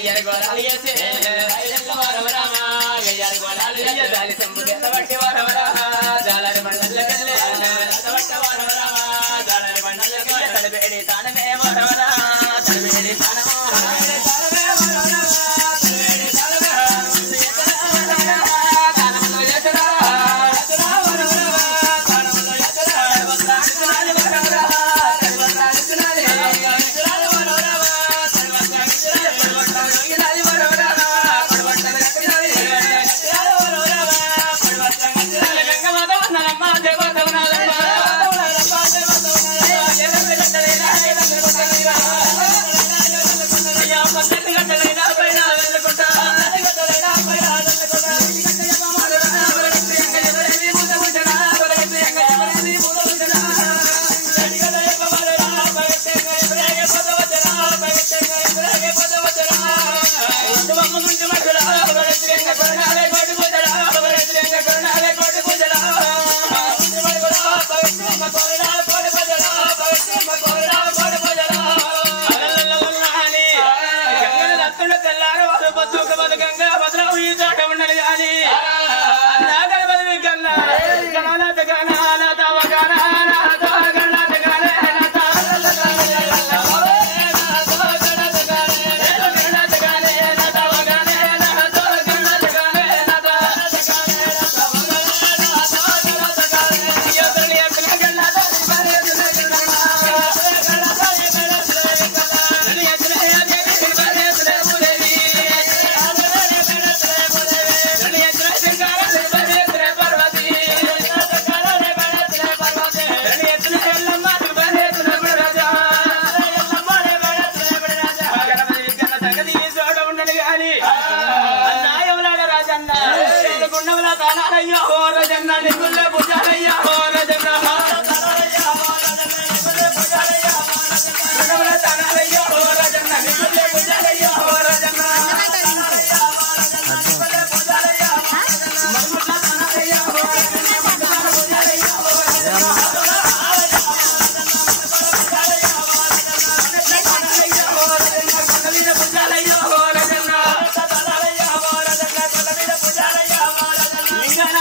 గయ్యాలి గోళాలు చేసి జాలి చెంపు కింద పట్టి వారవరా జాలని మండలకెళ్ళి జాలని మండలకెళ్ళి తడిపేడి తానమే వారవరా తడిపేడి తానమో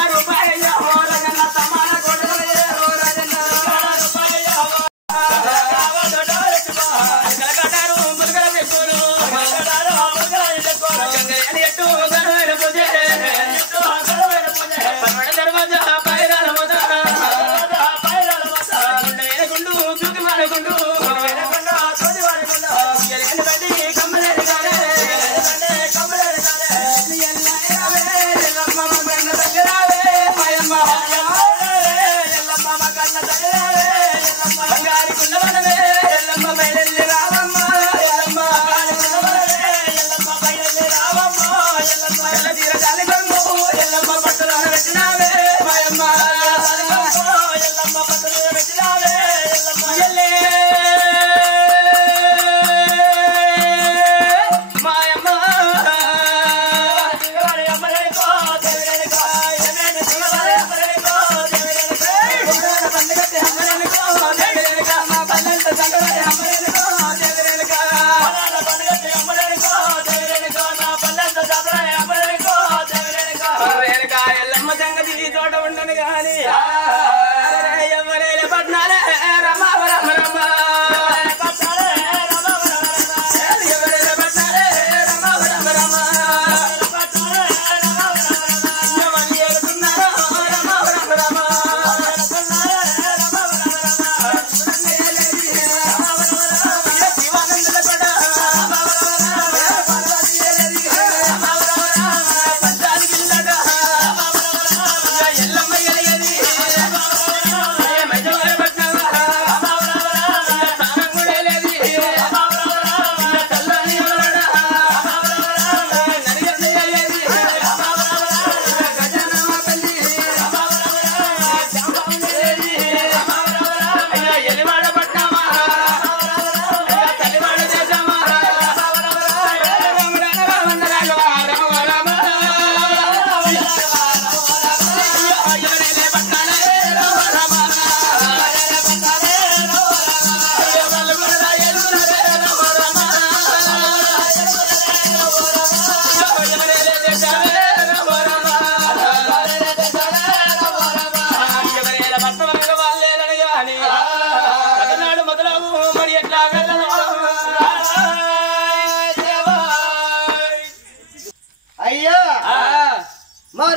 రూపాయ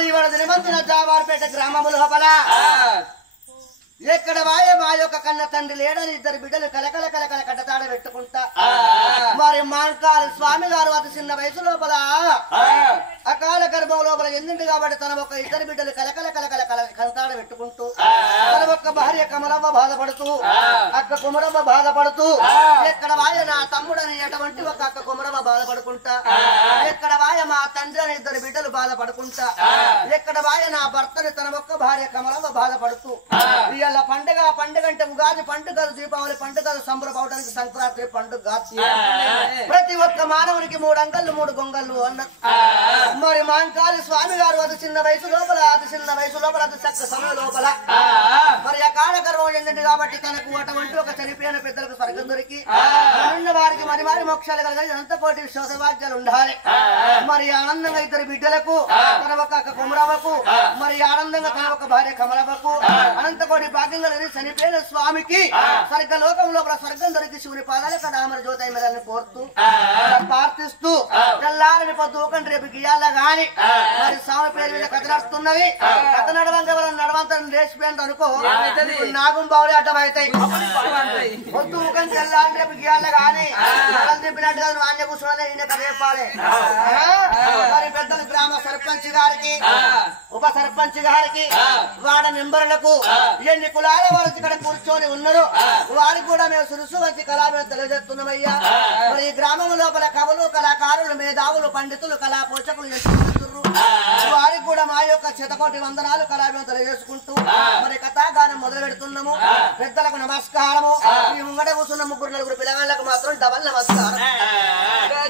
మరి ఇవాళ దినమంతున జావార్పేట గ్రామము లోపల ఎక్కడ వాయే మా యొక్క కన్న తండ్రి లేడని ఇద్దరు బిడ్డలు కలకల కలకల కట్టతాడ పెట్టుకుంటా మరి మాంకాలు స్వామి గారు అతి చిన్న వయసు లోపల అకాల గర్భం లోపల ఎందింది కాబట్టి తన ఒక ఇద్దరు బిడ్డలు కలకల కలకల కలతాడ పెట్టుకుంటూ తన ఒక్క భార్య కమలమ్మ బాధపడుతూ అక్క కుమరమ్మ బాధపడుతూ ఎక్కడ వాయ నా తమ్ముడని ఎటువంటి ఒక అక్క కుమరమ్మ బాధపడుకుంటా ఎక్కడ వాయ మా తండ్రి అని ఇద్దరు బిడ్డలు బాధపడుకుంటా ఎక్కడ వాయ నా భర్తని తన ఒక్క భార్య కమలమ్మ బాధపడుతూ ఇవాళ పండుగ అంటే ఉగాది పండుగ దీపావళి పండుగ సంబరపడడానికి సంక్రాంతి పండుగ ప్రతి ఒక్క మానవునికి 3 అంగళ్ళు 3 గొంగళ్ళు అన్న మరి మాంకాళి స్వామి గారు అతి చిన్న వయసు లోపల అతి చక్క సమయం లోపల మరి ఆ కాలగర్వం ఏంటంటే కాబట్టి తనకు అటువంటి ఒక చనిపోయిన పెద్దలకు స్వర్గం దొరికి ఉన్న వారికి మరి వారి మోక్షాలు కలిగి అనంత కోటి సౌభాగ్యాలు ఉండాలి మరి ఆనందంగా ఇద్దరు బిడ్డలకు తన ఒక కుమరవకు మరి ఆనందంగా తన ఒక భార్య కమలవకు అనంత కోటి భాగ్యం కలిగి చనిపోయిన స్వామికి స్వర్గలోకం లోపల స్వర్గం దొరికి శివుని పాదాల కడామర జ్యోతి మెదని కోరుతూ ప్రార్థిస్తూ తెల్లారని పొద్దుకండి రేపు గీయాల గాని మరి స్వామి పేరు మీద కథ నడుస్తున్నది కథ నడవంగా నడవంతరం లేచిపోయింది అనుకో నాగం బావులే అడ్డమవుతాయి పొద్దుకండి తెల్లారని రేపు గీయాల గాని నడలు దింపినట్టుగా నాణ్య కూర్చోలే ఈయన కథ చెప్పాలి మరి పెద్దలు గ్రామ సర్పంచ్ గారికి ఉప సర్పంచ్ గారికి వాడ మెంబర్లకు ఎన్ని కులాల వారు ఇక్కడ కూర్చొని ఉన్నారు వారికి కూడా మేము సురుసు వచ్చి కళాభం తెలియజేస్తున్నామయ్యా మరి ఈ గ్రామం లోపల కవులు కళాకారులు మేధావులు పండితులు కళా పోషకులు ఎత్తుకుంటున్నారు వారికి కూడా మా యొక్క శతకోటి వందనాలు కళాభం తెలియజేసుకుంటూ మరి కథాగానం మొదలు పెడుతున్నాము పెద్దలకు నమస్కారము ఈ ముంగట కూర్చున్న 3-4 పిల్లగాళ్ళకు మాత్రం డబల్ నమస్కారం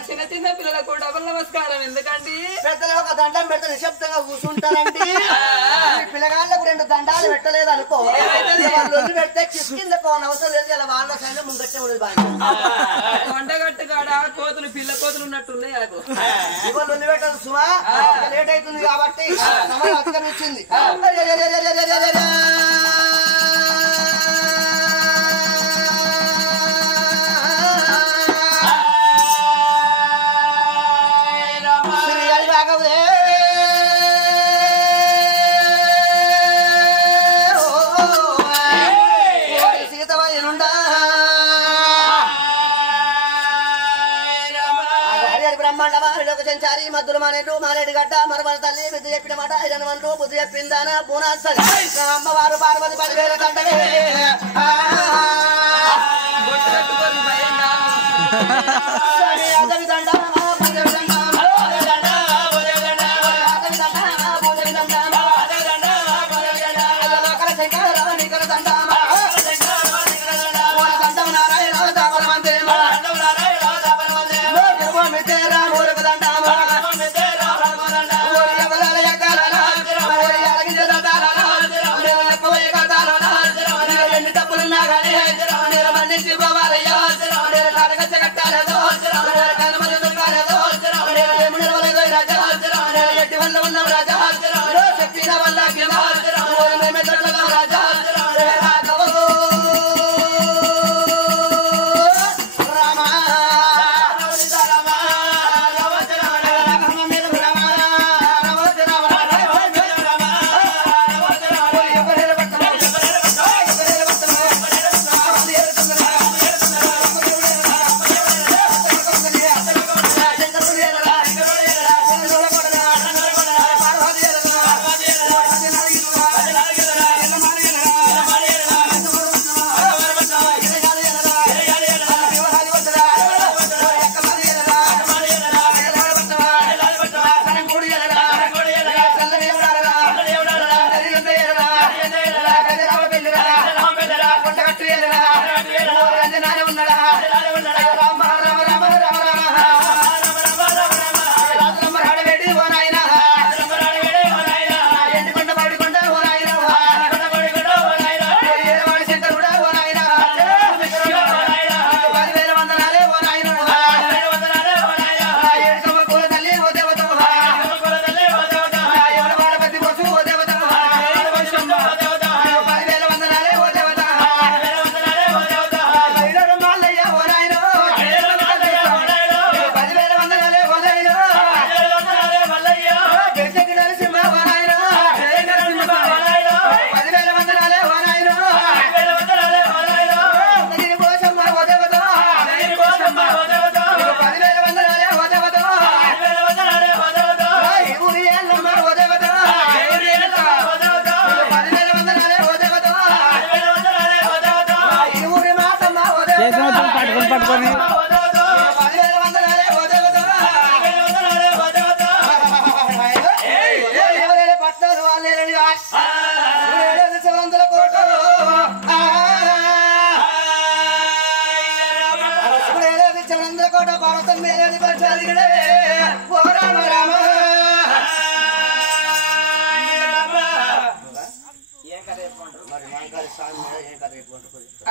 చిన్న చిన్న పిల్లలకు డబల్ నమస్కారం ఎందుకండి పెద్దలు ఒక దండం పెడితే నిశ్శబ్దంగా కూర్చుంటారండి పిల్లగాళ్ళకు 2 దండాలు పెట్టలేదు అనుకో లొల్లి పెడితే కిందకు అవసరం లేదు ఇలా వాళ్ళ సైన్ ముంగట్టే ఉండదు వంటగట్టు కాడ కోతులు పిల్ల కోతులు ఉన్నట్టున్నాయి ఇవాళ లొల్లి పెట్టదు సుమా లేట్ అవుతుంది కాబట్టి సమయం అతిక్రమించింది సంచారి మద్దులు మానేటు మారేడు గడ్డ మరమల తల్లి విద్య చెప్పిన మాట 5 మంటూ బుద్ధి చెప్పిందానా పూనాసరి అమ్మవారు పార్వతి 10,000 దండలే అదవి దండ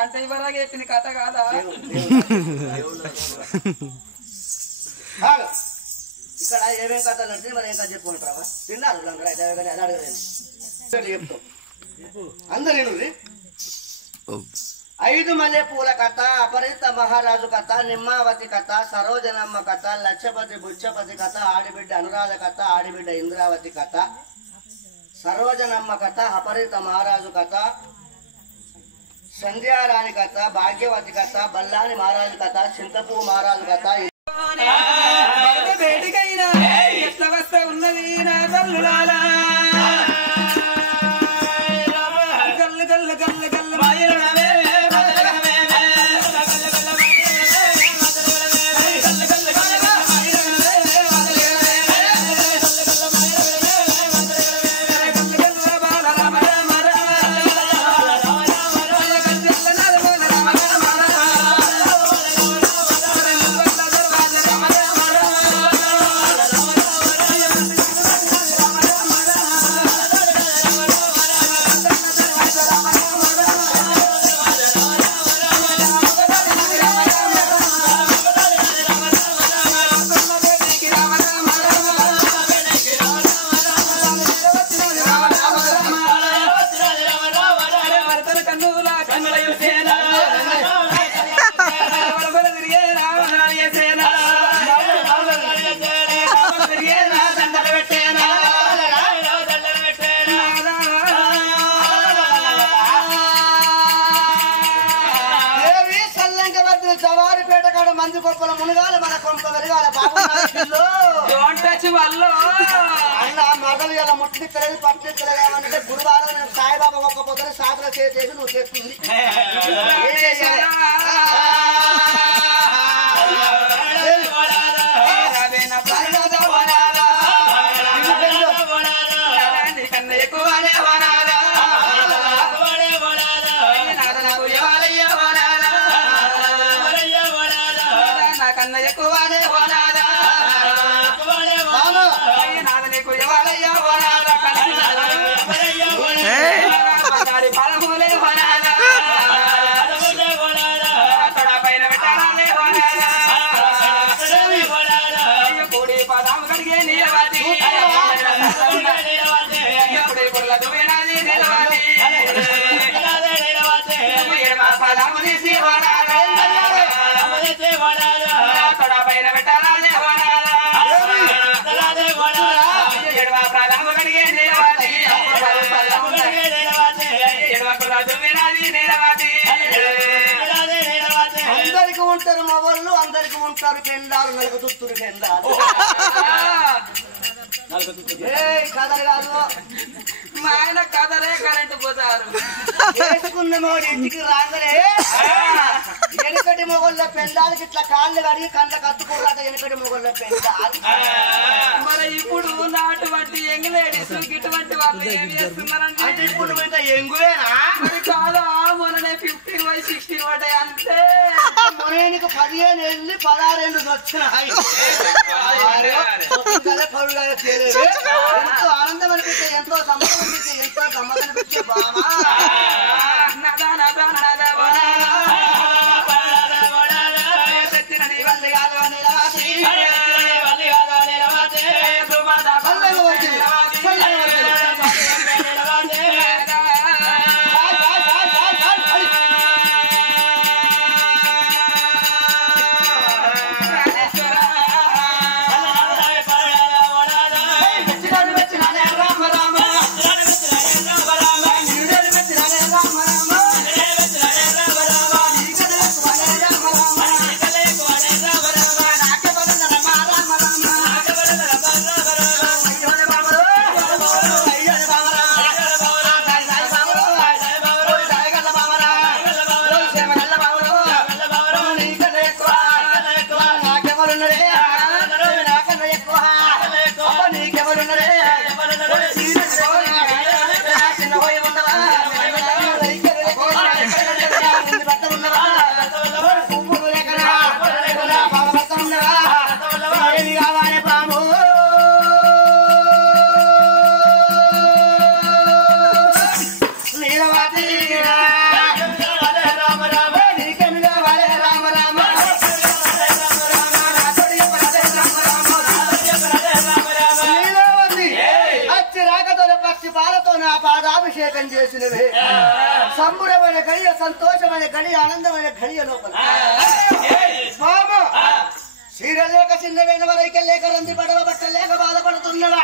అంటే ఇవరాగా చెప్పింది కథ కాదా? ఇక్కడ ఏమేం కథలు అంటే మరి ఏం కథ చెప్పుకుంటారా? తిన్నారు చెప్తాం అందరూ. 5 మల్లె పూల కథ, అపరిత మహారాజు కథ, నిమ్మావతి కథ, సరోజనమ్మ కథ, లక్షపతి బుచ్చపతి కథ, ఆడిబిడ్డ అనురాధ కథ, ఆడిబిడ్డ ఇంద్రావతి కథ, సరోజనమ్మ కథ, అపరిత మహారాజు కథ, సంధ్యారాణి కథ, భాగ్యవతి కథ, బల్లాని మహారాజు కథ, చింతపూ మహారాజు కథ. ఎట్లా వస్తే ఉన్నది నా తల్లులారా, గల్లు గల్లు గల్లు గల్లు మంది గొప్పల మునగాల మన కొంప వెరగాల బాబు అన్న మగలు ఇలా ముట్టిక్కలేదు పట్టిక్కలేదు అంటే గురువారం నేను సాయిబాబా ఒక్క పొద్దున సాధన చేసి నువ్వు చెప్తుంది. అందరికి ఉంటారు మొగళ్ళు, అందరికి ఉంటారు పెండాలు, నలుగుతురు పెండాలు. కథలు కాదు మా ఆయన కథలే కరెంటు పోతారు. చేసుకున్న మొగడు ఇంటికి రాగలే వెనుకటి మొగళ్ళ పెండాలకి ఇట్లా కాళ్ళు కడిగి కంట కత్తుకోరాట వెనుకటి మొగళ్ళ పెండాలు. మరి ఇప్పుడు నాటువంటి యంగ్ లేడీస్ ఇటువంటి వాళ్ళు ఏం చేస్తున్నారంటే అంటే ఇప్పుడు ఇంకా ఎంగువేనా మరి కాదా మొన్ననే 15 వై 16 పడ్డాయి అంతే. మొనేనికి 15 వెళ్ళి 16 ఏళ్ళు వచ్చినాయి. ఎంతో ఆనందం అనిపిస్తే, ఎంతో సంబంధం అనిపిస్తే, ఎంతో గమ్మత్ అనిపిస్తే బామా రామ పక్షి పాలతో నా పాదాభిషేకం చేసినవే సంబురమైన గడియ సంతోషమైన గడియ ఆనందమైన గడియ లోపల చీర లేక చిన్నవైన వరకు లేక రంది పడవ బట్ట లేక బాధపడుతున్నవా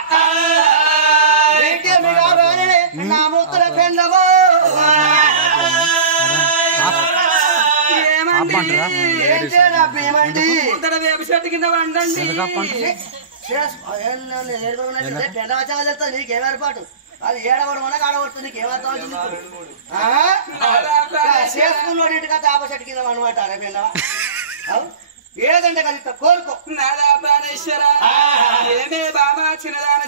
నా ముత్తుల పెండమో చెట్టు కింద వండండి పెండవచ్చా చెప్తా నీకేం ఏర్పాటు అది ఏడవడం వల్ల ఆడబడుతుంది నీకేమర్థం అవుతుంది చేసుకున్నాడు ఇంటికి తాప చెట్టు కింద అనమాట అరే పెండవ ఏదంటే కలిస్తా కోరుకో నాదా ప్రాణేశ్వర ఏమే బాబా చిన్నదాన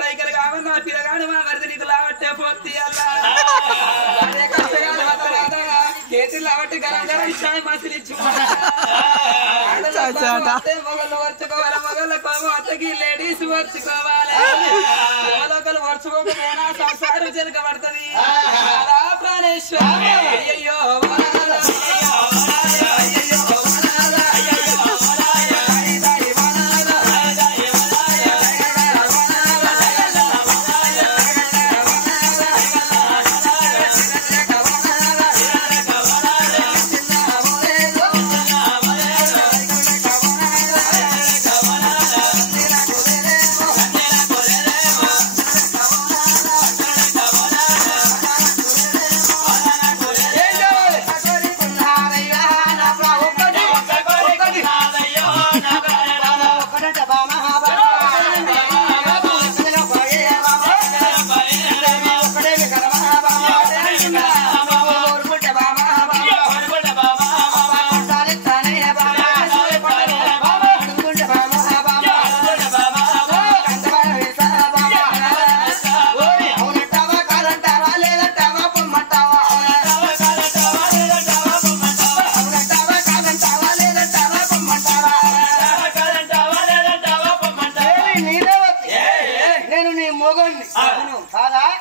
రైకలు కావన్నా పిల్లగాడు మా వరద నీకు లావట్టే పోతి కేతులు లావట్టి గరం గరం ఇచ్చాయి మసిలి మొగళ్ళు వర్చుకోవాలి మొగళ్ళ కోమ అత్తకి లేడీస్ వర్చుకోవాలి ఒకరు వర్చుకోకపోయినా సంసారం జరగబడుతుంది నాదా ప్రాణేశ్వర అయ్యో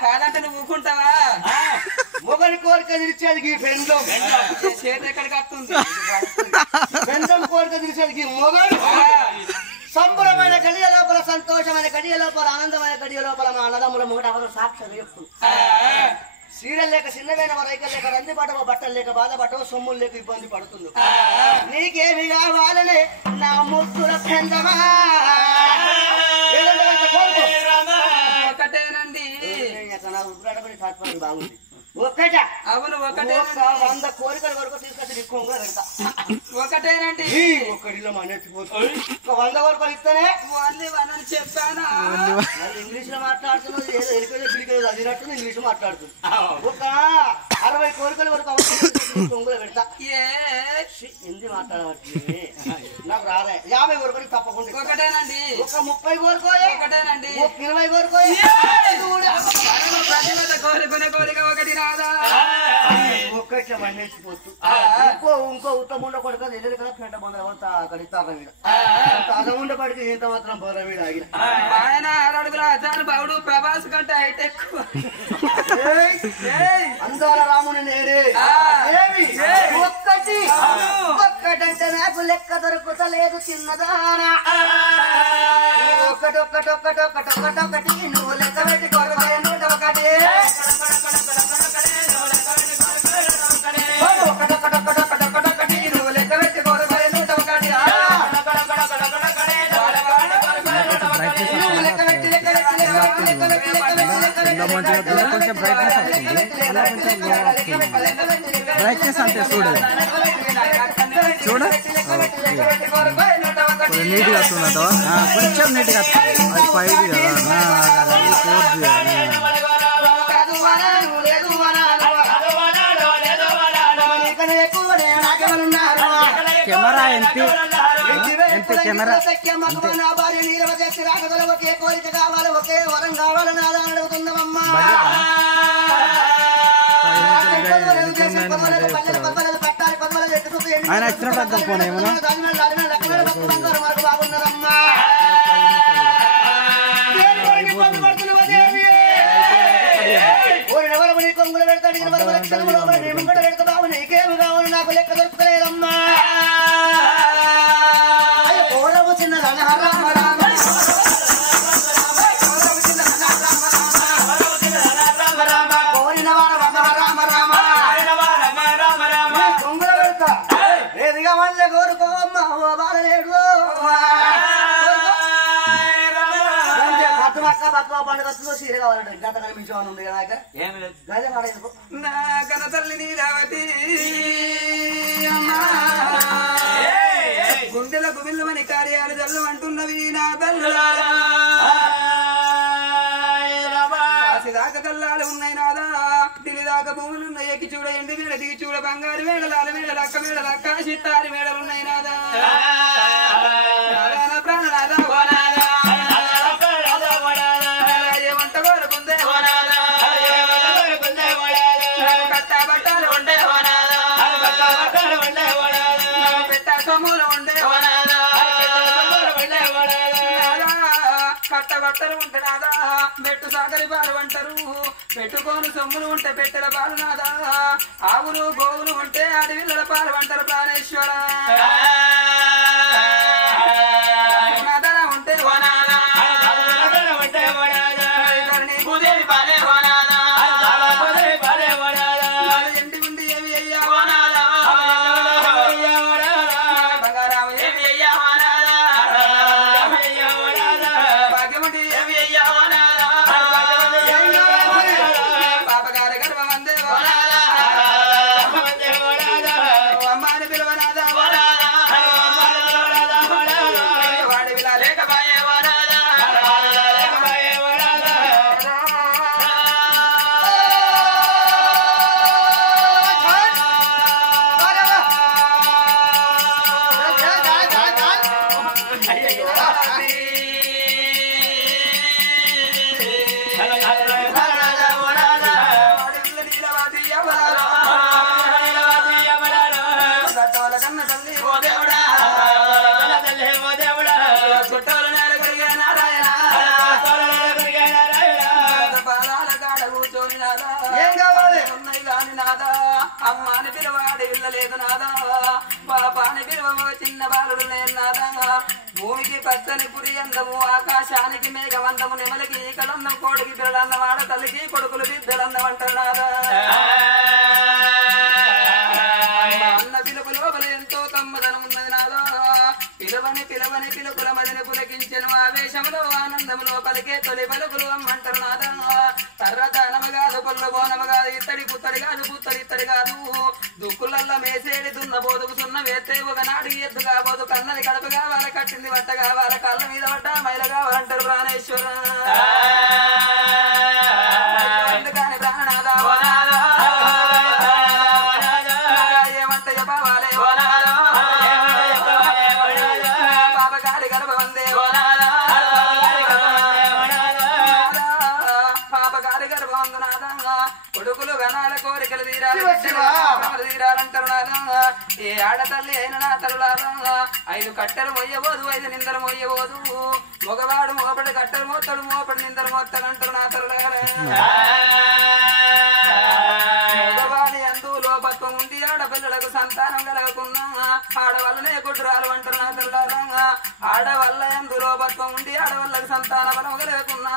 కాదంటే నువ్వు ఊకుంటావా మొగని కోరిక తీర్చేది పెండం చేతి ఎక్కడికి వస్తుంది పెండం కోరిక తీర్చేది మొగలు సంబరమైన గడియ లోపల సంతోషమైన గడియ లోపల ఆనందమైన గడియ లోపల మా అన్నదమ్ముల మొగట అవరు సాక్షి చెప్తుంది సీరియల్ లేక చిన్నమైన రైకలు లేక రంది పడవో బట్టలు లేక బాధపడవో సొమ్ములు లేక ఇబ్బంది పడుతుంది నీకేమి కావాలనే నా ముద్దుల పెందమా ఒకటేనండి బాగుంది ఒక్కట అవును ఒకటే 100 కోరికల వరకు తీసుకొచ్చి ఎక్కువగా పెడతా ఒకటేనండి ఒక్కడిలో మనెత్తిపోతుంది 100 వరకు ఇస్తేనే చెప్పానా ఇంగ్లీష్ లో మాట్లాడుతున్నది ఏదో ఎలికేదో పిలికేదో చదివినట్టు ఇంగ్లీష్ మాట్లాడుతుంది ఒక 60 కోరికల వరకు కొంగులో పెడతా హిందీ మాట్లాడవచ్చు నాకు రాలే 50 వరకు తప్పకుండా ఒకటేనండి ఒక 30 వరకు ఒకటేనండి 20 వరకు కోరుకునే కోరిక ఒకటి రాదా ఒక్కట్లా మండేసిపోతు ఇంకో ఉత్తముండ కొడుక ఎదురు కదా పెంట పొందవత అక్కడి తాత మీద తాతముండ పడికి ఇంత మాత్రం బొర మీద ఆగిన ఆయన 6 అడుగుల అజాన్ బావుడు ప్రభాస్ కంటే హైట్ ఎక్కువ అందాల రాముని నేరే ఒక్కటంటే నాకు లెక్క దొరుకుతలేదు చిన్నదానా ఒక్కటొక్కటొక్కటొక్కటొక్కటొక్కటి నువ్వు లెక్క పెట్టి కొరకాయ 101 ఒక్కటొక్కటొక్కటొక్కటొక్కటి నువ్వు లెక్క పెట్టి కొరకాయ 101 కొంచెం బ్రైట్నెస్ వస్తుంది అలా కొంచెం బ్రైట్నెస్ అంటే చూడు చూడ నీట్గా వస్తుందట కొంచెం నీట్గా అది 5G కదా 4G కెమెరా ఎంపీ కెమెరా ఒకే కోరిక కావాలి ఒకే వరం కావాలి నాదా అడుగుతుందమ్మా ఆయన వచ్చినప్పుడు అర్థం పోనీ ఏమన్నా బాగున్నారమ్మా కొంగులు పెడతాడు పెడతా బాబు నీకేమి కావాలి నాకు లెక్క దొరుకుతలేదమ్మా చిన్న బతుకమ్మ పండుగ వస్తుందో చీర కావాలంటే గత కనిపించమని ఉంది కదా ఏమి లేదు గదే మాట ఎందుకు నా కన తల్లి నీరావతి గుండెలకు బిల్లుమని కార్యాలు జల్లు అంటున్నవి నా తల్లులారా కాసిదాకా కల్లాలు ఉన్నాయి నాదా దిలిదాకా భూములున్నాయి ఎక్కి చూడ ఎండి మేడ దిగి చూడ బంగారు మేడలాల మేడలు అక్క మేడలు అక్క చిత్తారి మేడలున్నాయి నాదా ప్రాణనాదా ఏమంట కోరుకుందే కట్టా బట్టాలు ఉండే పెట్టా సొమ్ములు ఉండే కట్ట బట్టలు ఉంటే నాదా మెట్టు సాగరి పాలు అంటారు పెట్టుకోను సొమ్ములు ఉంటే పెట్టెల పాలు నాదా ఆవులు గోవులు ఉంటే అడవిళ్ళ పాలు అంటారు ప్రాణేశ్వర ఉంటే ఎండి ఉంది ఏమి అయ్యా బంగారామ ఏమి అయ్యా భాగ్యముండి ఏమి అయ్యా పాపగారి గర్భమందే అమ్మాని పిలవనాదా వాడి విలా లేకపాయే అమ్మాని పిలవాడి ఇళ్ళలేదు నాదా పాపాని పిలవమో చిన్న బాలుడు లేరు నాదా భూమికి పచ్చని పురి అందము ఆకాశానికి మేఘవందము నెమలికి ఈకలందం కోడికి పిల్లలందం ఆడ తల్లికి కొడుకులు బిడ్డలందం అంటారు నాదా అన్న పిలుపు లోపల ఎంతో కమ్మదనం ఉన్నది నాదా పిలవని పిలవని పిలుపుల మదిని పులకించెను ఆవేశములో ఆనందములో పలికే తొలి పలుకులు అమ్మంటారు నాదా తర్రదానము కాదు పొల్లు బోనము కాదు ఇత్తడి పుత్తడి కాదు పుత్తడి ఇత్తడి కాదు దుక్కులల్ల మేసేడి దున్న బోదుకు సున్న వేస్తే ఒకనాడు ఎద్దు కాబోదు కన్నది కడప కావాలి కట్టింది బట్ట కావాలి కళ్ళ మీద పడ్డ మైల కావాలంటారు ప్రాణేశ్వర ఎందుకని ప్రాణనాదా ఏమంట చెప్పాలి పాపగారి గర్భ వందే పాపగారి గర్భ వందనాదా కొడుకులు గణాల కోరికలు తీరాలంటారు నాదా ఏ ఆడతల్లి అయిన నా తల్లులారా 5 కట్టెలు మొయ్యబోదు 5 నిందలు మొయ్యబోదు మగవాడు మగపడి కట్టెలు మోస్తాడు మోపడి నిందలు మోస్తాడంటారు నా తల్లులారా మగవాడి అందులో పత్వం ఉంది ఆడపిల్లలకు సంతానం కలగకున్నా ఆడవల్లనే కుట్రాలు అంటారు నా తల్లులారా ఆడవల్ల అందులో పత్వం ఉండి ఆడవాళ్ళకు సంతాన బలం కలగకున్నా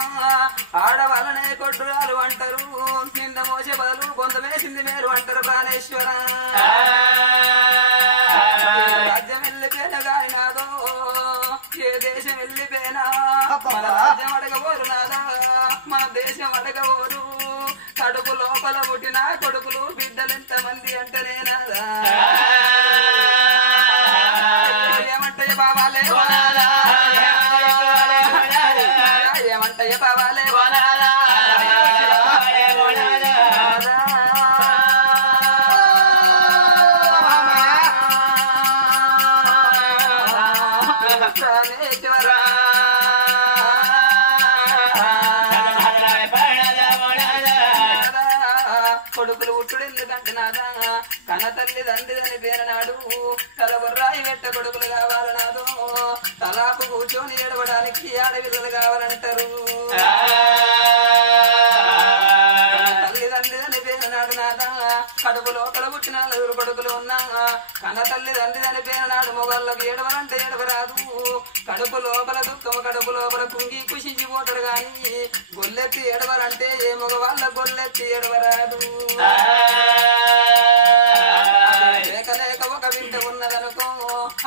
ఆడవల్లనే కొట్టురాలు అంటారు నింద మోసే బదులు కొంత వేసింది మేరు అంటారు ప్రాణేశ్వర రాజ్యం వెళ్ళిపోయిన గాని నాదో ఏ దేశం వెళ్ళిపోయినా మన రాజ్యం అడగబోరు నాదా మన దేశం అడగబోరు కడుపు లోపల పుట్టిన కొడుకులు బిడ్డలు ఎంతమంది అంటేనే నాదా ఏమంటాయి బాబాలే ఏమంటాయి బాబాలే కొడుకులు ఉట్టుడు ఎందుకంటే నాదా కన తల్లి తండ్రిదని పేరనాడు తలబుర్రాయి పెట్ట కొడుకులు కావాలనాదు తలాపు కూర్చొని ఏడవడానికి ఆడవిల్లలు కావాలంటారు తల్లి తండ్రిదని పేరనాడు నాదా కడుపు లోపల పుట్టిన 9 కొడుకులు ఉన్నా కన తల్లి తండ్రిదని పేరనాడు మొగళ్ళకు ఏడవలంటే ఏడవరాదు కడుపు లోపల దుఃఖము కడుపు లోపల కుంగి కుషించి పోతాడు గాని గొల్లెత్తి ఏడవలంటే ఏ మగవాళ్ళ గొల్లెత్తి ఏడవరాదు లేక లేక ఒక బిడ్డ ఉన్నదనుకో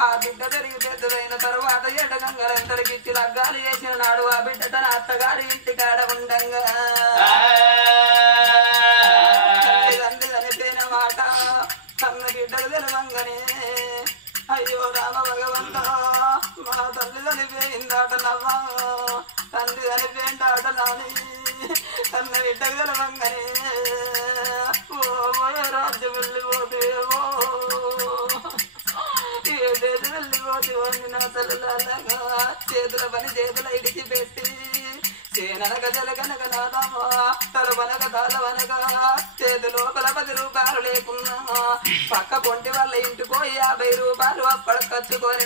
ఆ బిడ్డ పెరిగి పెద్దదైన తర్వాత ఎడగంగలంతరికి ఇచ్చి లగ్గాలు చేసిన నాడు ఆ బిడ్డ తన అత్తగారి ఇంటికాడ ఉండంగా తల్లిదండ్రులు చనిపోయిన మాట కన్న బిడ్డలు తెలవంగానే అయ్యో రామ భగవంత మా తల్లి చనిపోయిందాట నవ్వా తండ్రి చనిపోయిందాట నాని కన్న బిడ్డలు తెలవంగానే ఓ రాజ్యం వెళ్ళిపోతేవో ఏడేది వెళ్ళిపోతేవో నా తల్లిలాగా చేతుల పని చేతుల ఇడిచి పెట్టి చేననక జలగనక నాదమ్మా తలవనక తాళవనక చేతి లోపల 10 రూపాయలు లేకున్నా పక్క పొంటి వాళ్ళ ఇంటికో 50 రూపాయలు అప్పడ ఖర్చుకొని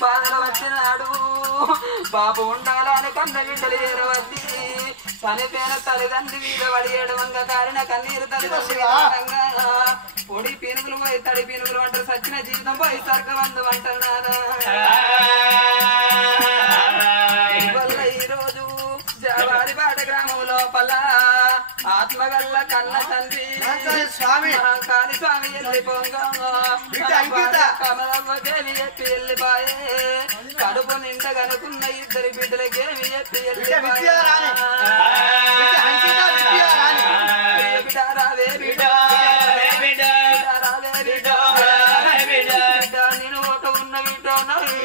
బాధలు వచ్చినాడు బాబు ఉండాలని కన్న బిడ్డలు ఏరవద్ది చనిపోయిన తల్లిదండ్రి మీద పడి ఏడవంగా కారిన కన్నీరు తల్లిదండ్రులు పొడి పీనుగులు పోయి తడి పీనుగులు అంటారు సచ్చిన జీవితం పోయి సర్గబంధు అంటున్నారా వల్ల ఈరోజు జావారిపాట గ్రామం లోపల ఆత్మగల్ల కన్న తండ్రి స్వామి కాని స్వామి వెళ్ళిపోగా కమలమ్మకేమి చెప్పి వెళ్ళిపోయే కడుపు నిండా కనుకున్న 2 బిడ్డలకేమి చెప్పి వెళ్ళిపోయే నేను ఒక ఉన్న బిడ్డ నాదే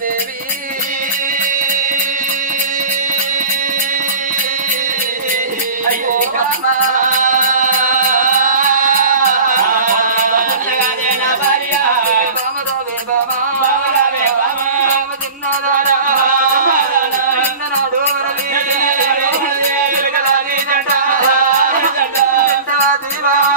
దేవి అయ్యో బామా దేవా